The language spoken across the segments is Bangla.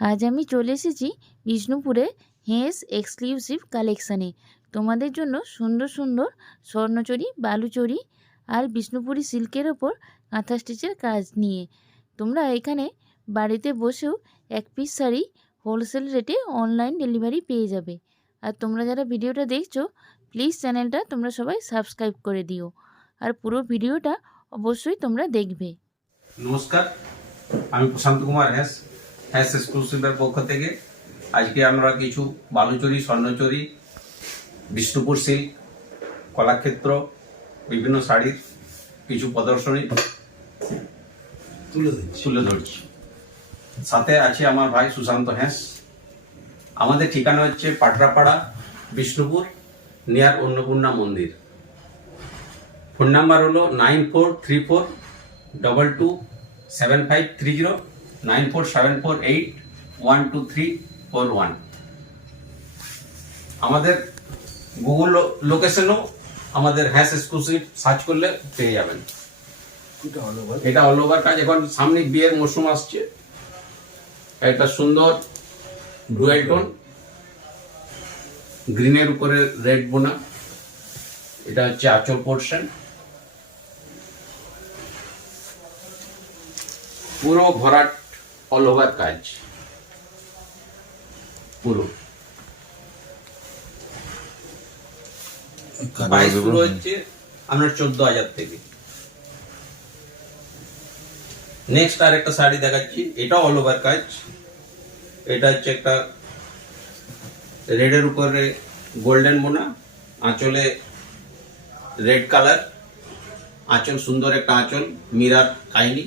আজ আমি চলে এসেছি বিষ্ণুপুরে হেঁস এক্সক্লুসিভ কালেকশানে। তোমাদের জন্য সুন্দর সুন্দর স্বর্ণচরী, বালুচরী আর বিষ্ণুপুরি সিল্কের ওপর কাঁথা স্টিচের কাজ নিয়ে তোমরা এখানে বাড়িতে বসেও এক পিস শাড়ি হোলসেল রেটে অনলাইন ডেলিভারি পেয়ে যাবে। আর তোমরা যারা ভিডিওটা দেখছো প্লিজ চ্যানেলটা তোমরা সবাই সাবস্ক্রাইব করে দিও, আর পুরো ভিডিওটা অবশ্যই তোমরা দেখবে। নমস্কার, আমি প্রশান্ত কুমার হ্যাস এক্সক্লুসিভের পক্ষ থেকে আজকে আমরা কিছু বালুচরী, স্বর্ণচরী, বিষ্ণুপুর সিল্ক, কলাক্ষেত্র বিভিন্ন শাড়ির কিছু প্রদর্শনী তুলে ধরছি। সাথে আছে আমার ভাই সুশান্ত হ্যাস। আমাদের ঠিকানা হচ্ছে পাটরাপাড়া, বিষ্ণুপুর, নিয়ার অন্নপূর্ণা মন্দির। ফোন নাম্বার হলো 9434227530, 9474812341। আমাদের গুগল লোকেশনও আমাদের হ্যাশ এক্সক্লুসিভ সার্চ করলে পেয়ে যাবেন। এটা অল ওভার কাজ। এখন সামনে বিয়ের মরশুম আসছে। একটা সুন্দর ডুয়েল টোন, গ্রিনের উপরে রেড বোনা। এটা হচ্ছে আঁচল পোর্শন, পুরো ভরাট অল ওভার কাজ পুরো। প্রাইস শুরু হচ্ছে আপনার 14,000 থেকে। নেক্সট আর একটা শাড়ি দেখাচ্ছি, এটা অল ওভার কাজ। এটা হচ্ছে একটা রেডের উপরে গোল্ডেন বোনা, আঁচলে রেড কালার, আঁচল সুন্দর একটা আঁচল, মিরার কাহিনী,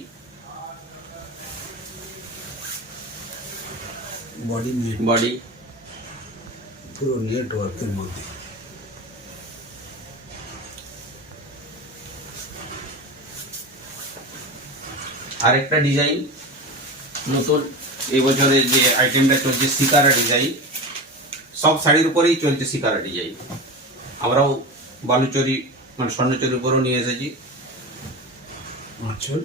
বডি পুরো নেটওয়ার্কের মধ্যে। আরেকটা ডিজাইন নতুন এই বছরে যে আইটেমটা চলছে শিকারা ডিজাইন। সব শাড়ির উপরেই চলছে শিকারা ডিজাইন। আমরাও বালুচরী মানে স্বর্ণচরীর উপরেও নিয়ে এসেছি। আঁচল,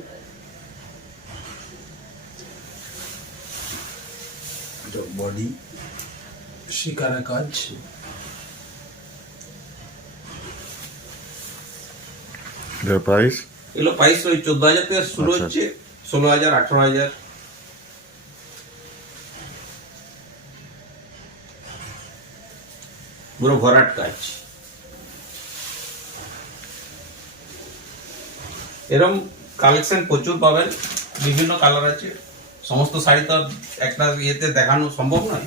বডি, শিকারা কাজ। প্রাইস এগুলো প্রাইস ওই 14,000 থেকে শুরু হচ্ছে, 16,000, 18,000। পুরো ভরাট কাজ। এরকম কালেকশন প্রচুর পাবেন, বিভিন্ন কালার আছে। সমস্ত শাড়ি তো একটা ইয়েতে দেখানো সম্ভব নয়।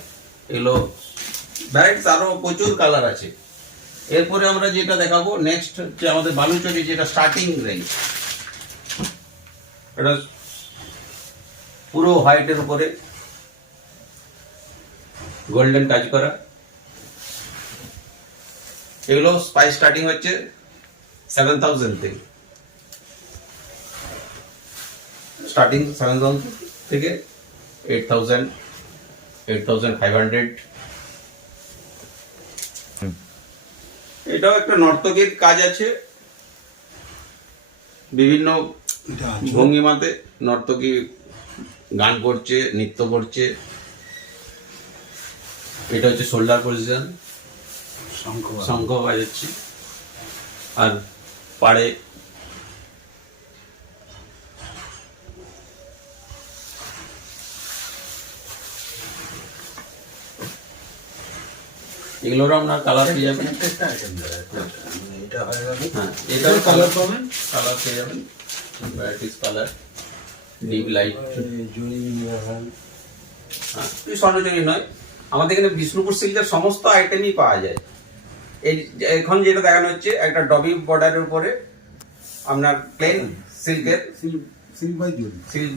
এগুলো ভ্যারাইটিস আরো প্রচুর কালার আছে। এরপরে আমরা যেটা দেখাবো নেক্সট হচ্ছে আমাদের বালুচরী, যেটা স্টার্টিং রেঞ্জ। এটা পুরো হোয়াইটের উপরে গোল্ডেন কাজ করা। এগুলো প্রাইস স্টার্টিং হচ্ছে 7,000 থেকে। স্টার্টিং 7,000 থেকে 8,000, 8,500। এটাও একটা নর্তকীর কাজ আছে, বিভিন্ন ভঙ্গিমাতে নর্তকী গান করছে, নৃত্য করছে। এটা হচ্ছে শোল্ডার পজিশন, শঙ্খ বাজাচ্ছে। আর পাড়ে এগুলোর আপনার কালার পেয়ে যাবেন। এটা হয়ে গেল। হ্যাঁ, এটাও কালার পাবেন, কালার পেয়ে যাবেন। Varieties colour, deep light. Swarnachari নয়, আমাদের এখানে বিষ্ণুপুর সিল্কের সমস্ত আইটেমই পাওয়া যায়। এই এখন যেটা দেখানো হচ্ছে একটা ডবি বর্ডারের উপরে আপনার প্লেন সিল্কের, সিল্ক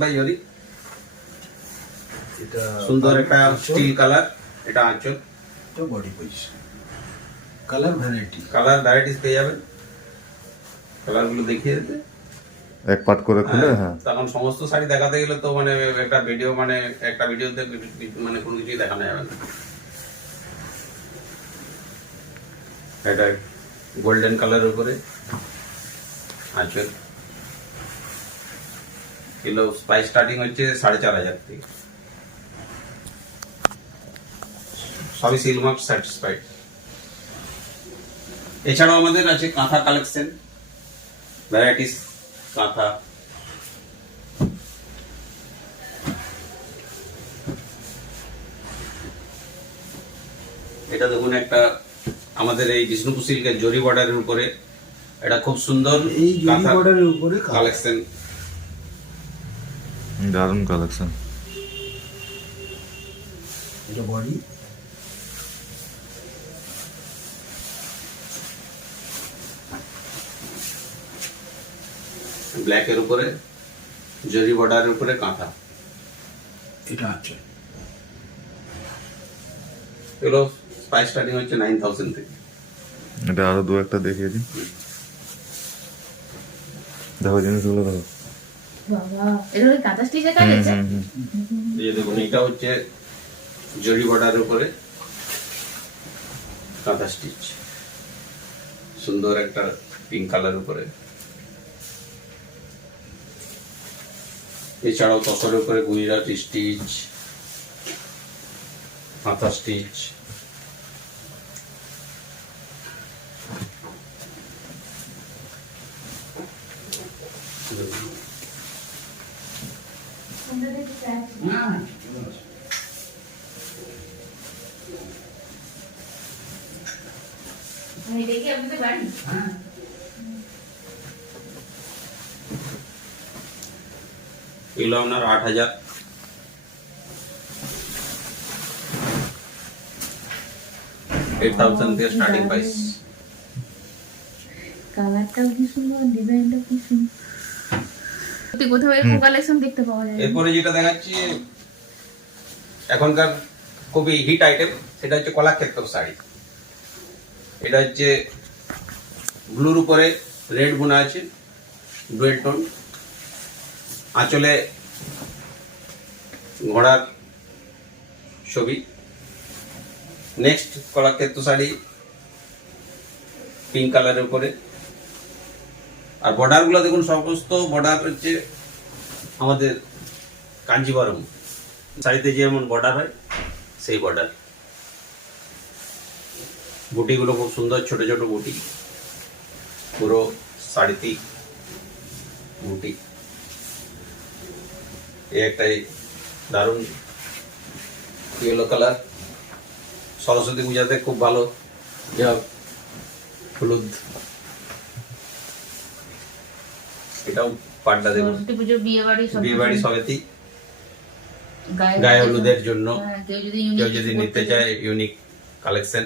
বাই জরি। এটা সুন্দর একটা স্টিল কালার। এটা আঁচল, বডি পজিশন, কালার ভ্যারাইটিস পেয়ে যাবেন। কালারগুলো দেখিয়ে দিতে এক পাট করে খুলে। হ্যাঁ, তখন সমস্ত শাড়ি দেখাতে গেলে তো মানে একটা ভিডিও, মানে একটা ভিডিওতে মানে কোনো কিছুই দেখানো যাবে না। এটা গোল্ডেন কালারের উপরে আঁচল। কিলো প্রাইস স্টার্টিং হচ্ছে 4,500 থেকে। সবই সিল মার্ক স্যাটিসফাইড। এছাড়াও আমাদের আছে কাঁথা কালেকশন, ভ্যারাইটিস কাঁথা। এটা দেখুন একটা আমাদের এই বিষ্ণুপুর সিল্কের জরি বর্ডারের উপরে এটা খুব সুন্দর এই জরি বর্ডারের উপরে কালেকশন। দারুণ কালেকশন। এটা বডি, ব্ল্যাকের উপরে জরি বর্ডারের উপরে কাঁথা। এটা আছে এগুলো প্রাইস স্টার্টিং হচ্ছে 9000 থেকে। এটা আরো দু একটা দেখিয়ে দিন। দেখো জিনিসগুলো দেখো। বাবা এটা ওই কাঁথা স্টিচের কাজ আছে। এই যে দেখুন এটা হচ্ছে জরি বর্ডারের উপরে কাঁথা স্টিচ, সুন্দর একটা পিঙ্ক কালার উপরে। এছাড়াও তসরের উপরে গুজরাট স্টিচ, কাঁথা স্টিচ। আমি দেখি আপনাদের বাড়ি। এগুলো আপনার 8000, থেকে স্টার্টিং প্রাইস। কালারটাও কি সুন্দর, ডিজাইনটা কি সুন্দর। সত্যি কোথাও এরকম কালেকশন দেখতে পাওয়া যায় না। এরপরে যেটা দেখাচ্ছি এখনকার খুবই হিট আইটেম, সেটা হচ্ছে কলাক্ষেত্র শাড়ি। এটা হচ্ছে ব্লুর উপরে রেড বোনা আছে, ডুয়েট টোন। আঁচলে ঘোড়ার ছবি। নেক্সট কলাক্ষেত্র শাড়ি পিঙ্ক কালারের উপরে। আর বর্ডার গুলো দেখুন, সমস্ত বর্ডার হচ্ছে আমাদের কাঞ্জিবরম শাড়িতে যেমন বর্ডার হয় সেই বর্ডার। বুটিগুলো খুব সুন্দর, ছোট ছোট বুটি, পুরো শাড়িতেই বুটি। এই একটাই দারুণ ইয়েলো কালার, সরস্বতী পূজাতে খুব ভালো, যা হলুদ। এটাও পাড্ডা দেখুন, সরস্বতী পুজো, বিয়ে বিয়ে বাড়ি সবেতেই গায়ে গায়ে হলুদের জন্য হ্যাঁ, কেউ কেউ যদি নিতে চায় ইউনিক কালেকশন।